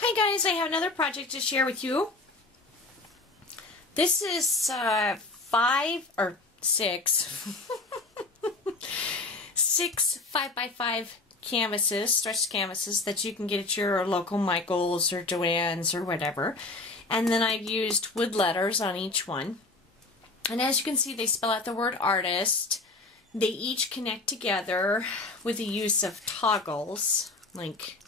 Hi guys, I have another project to share with you. This is six 5x5 canvases, stretched canvases that you can get at your local Michael's or Joann's or whatever. And then I've used wood letters on each one. And as you can see, they spell out the word artist. They each connect together with the use of toggles, like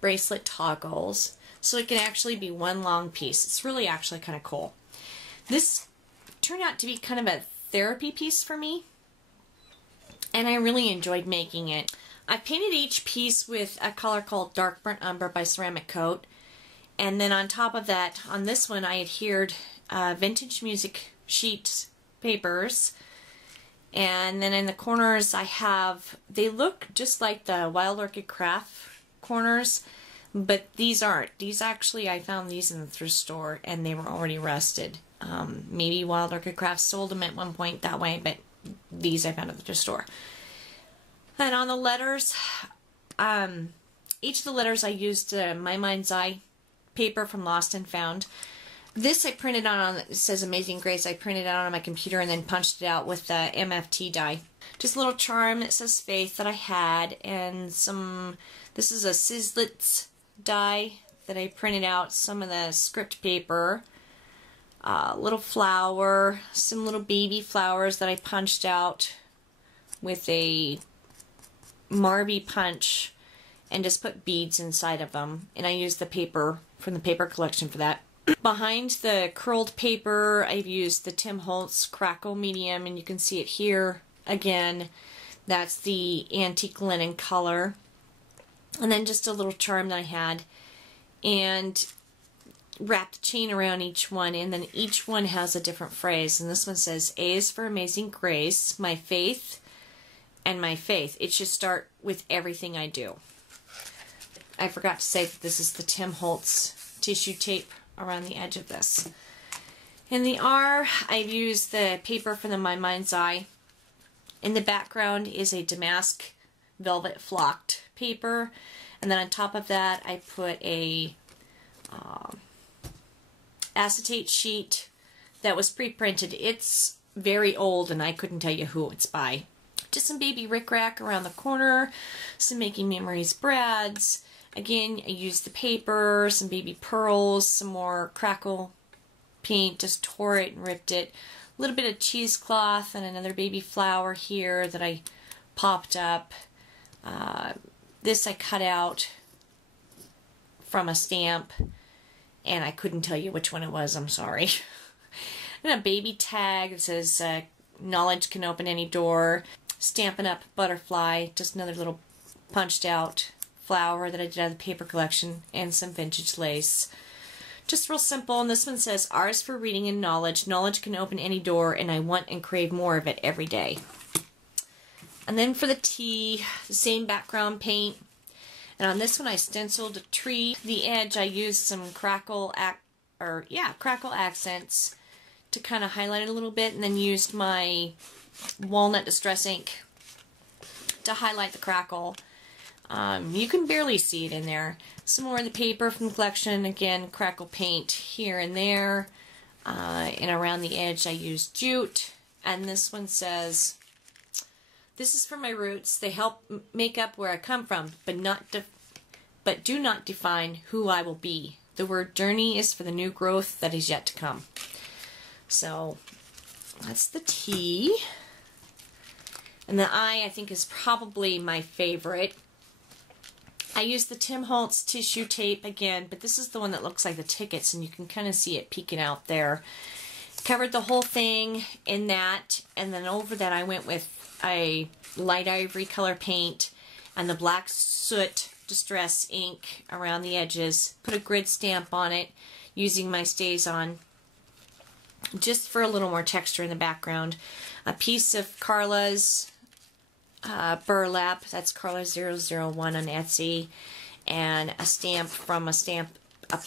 bracelet toggles, so it can actually be one long piece. It's really actually kind of cool. This turned out to be kind of a therapy piece for me, and I really enjoyed making it. I painted each piece with a color called Dark Burnt Umber by Ceramic Coat, and then on top of that, on this one, I adhered vintage music sheet papers, and then in the corners I have, they look just like the Wild Orchid Craft corners, but these aren't. These actually, I found these in the thrift store and they were already rusted. Maybe Wild Orchid Craft sold them at one point that way, but these I found at the thrift store. And on the letters, each of the letters I used My Mind's Eye paper from Lost and Found. This I printed on, it says Amazing Grace, I printed it out on my computer and then punched it out with the MFT die. Just a little charm that says Faith that I had, and this is a Sizzlitz die that I printed out, some of the script paper, little flower, some little baby flowers that I punched out with a Marby punch and just put beads inside of them, and I used the paper from the paper collection for that. Behind the curled paper, I've used the Tim Holtz Crackle Medium, and you can see it here again. That's the antique linen color. And then just a little charm that I had, and wrapped a chain around each one, and then each one has a different phrase. And this one says, A is for Amazing Grace, my faith, and my faith. It should start with everything I do. I forgot to say that this is the Tim Holtz tissue tape around the edge of this. In the R, I've used the paper from the My Mind's Eye. In the background is a damask velvet flocked paper, and then on top of that I put a acetate sheet that was pre-printed. It's very old and I couldn't tell you who it's by. Just some baby rickrack around the corner, some Making Memories brads. Again, I used the paper, some baby pearls, some more crackle paint, just tore it and ripped it. A little bit of cheesecloth and another baby flower here that I popped up. This I cut out from a stamp, and I couldn't tell you which one it was, I'm sorry. And a baby tag that says, knowledge can open any door. Stampin' Up butterfly, just another little punched out flower that I did out of the paper collection, and some vintage lace. Just real simple, and this one says, R is for reading and knowledge. Knowledge can open any door, and I want and crave more of it every day. And then for the T, the same background paint. And on this one I stenciled a tree. The edge I used some crackle accents to kind of highlight it a little bit, and then used my walnut distress ink to highlight the crackle. You can barely see it in there. Some more of the paper from the collection, again crackle paint here and there, and around the edge I used jute. And this one says, this is for my roots. They help make up where I come from, but do not define who I will be. The word journey is for the new growth that is yet to come. So that's the T. And the I think is probably my favorite. I used the Tim Holtz tissue tape again, but this is the one that looks like the tickets, and you can kind of see it peeking out there. Covered the whole thing in that, and then over that I went with a light ivory color paint and the black soot distress ink around the edges. Put a grid stamp on it using my StazOn just for a little more texture in the background. A piece of Carla's burlap, that's Carla 001 on Etsy, and a stamp from a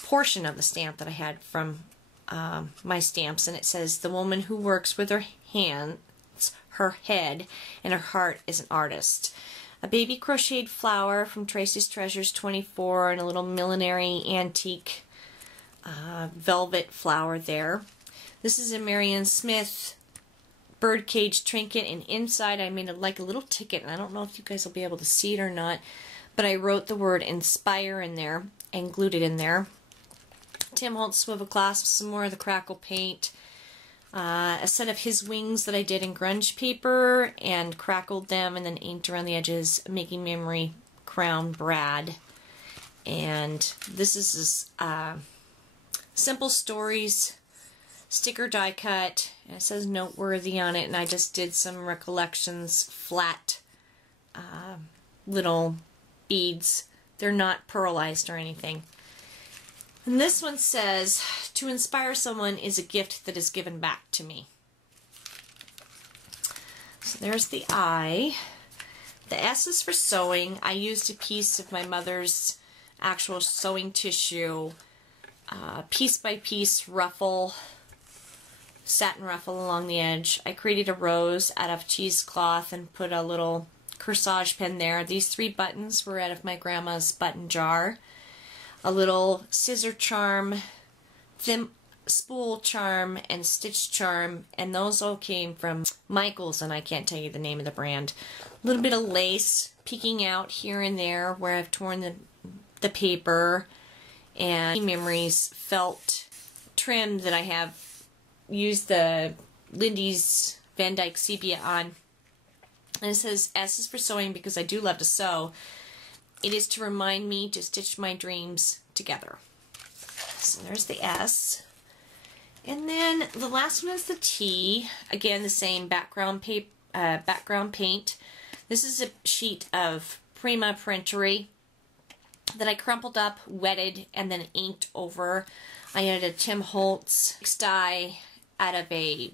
portion of the stamp that I had from my stamps, and it says, the woman who works with her hands, her head, and her heart is an artist. a baby crocheted flower from Tracy's Treasures 24, and a little millinery antique velvet flower there. This is a Marianne Smith birdcage trinket, and inside I made like a little ticket, and I don't know if you guys will be able to see it or not, but I wrote the word inspire in there and glued it in there. Tim Holtz swivel clasp, some more of the crackle paint, a set of his wings that I did in grunge paper and crackled them and then inked around the edges, Making Memory Crown Brad. And this is this Simple Stories sticker die cut, and it says noteworthy on it, and I just did some recollections flat little beads. They're not pearlized or anything. And this one says, to inspire someone is a gift that is given back to me. So there's the I. The S is for sewing. I used a piece of my mother's actual sewing tissue, piece by piece ruffle, satin ruffle along the edge. I created a rose out of cheesecloth and put a little corsage pin there. These 3 buttons were out of my grandma's button jar. A little scissor charm, spool charm, and stitch charm, and those all came from Michael's, and I can't tell you the name of the brand. A little bit of lace peeking out here and there where I've torn the paper, and Memories felt trim that I have used the Lindy's Van Dyke sepia on. And it says S is for sewing because I do love to sew. It is to remind me to stitch my dreams together. So there's the S. And then the last one is the T. Again, the same background paint. This is a sheet of Prima Printery that I crumpled up, wetted, and then inked over. I added a Tim Holtz die out of a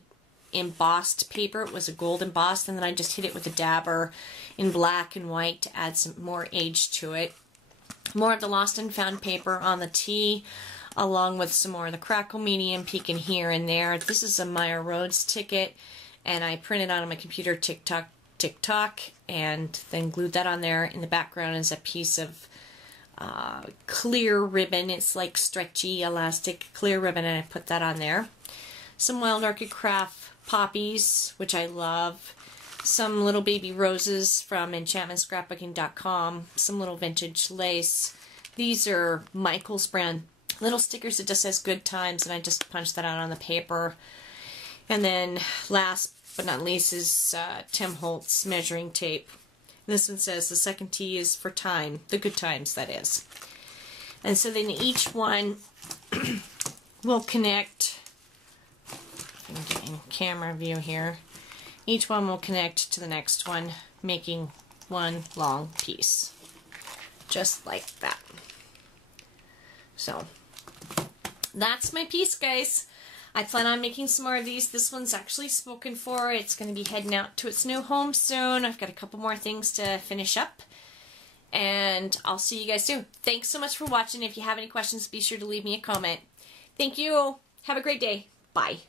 embossed paper. It was a gold embossed, and then I just hit it with a dabber in black and white to add some more age to it. More of the Lost and Found paper on the T, along with some more of the crackle medium peeking here and there. This is a Maya Rhodes ticket, and I printed out on my computer tick-tock, and then glued that on there. In the background is a piece of clear ribbon. It's like stretchy, elastic, clear ribbon, and I put that on there. Some Wild Orchid Craft poppies, which I love. Some little baby roses from enchantmentscrapbooking.com. Some little vintage lace. These are Michael's brand little stickers. It just says good times, and I just punched that out on the paper. And then last but not least is Tim Holtz measuring tape. This one says the second T is for time, the good times, that is. And so then each one will connect. I'm getting camera view here. Each one will connect to the next one, making one long piece. Just like that. So, that's my piece, guys. I plan on making some more of these. This one's actually spoken for. It's going to be heading out to its new home soon. I've got a couple more things to finish up. And I'll see you guys soon. Thanks so much for watching. If you have any questions, be sure to leave me a comment. Thank you. Have a great day. Bye.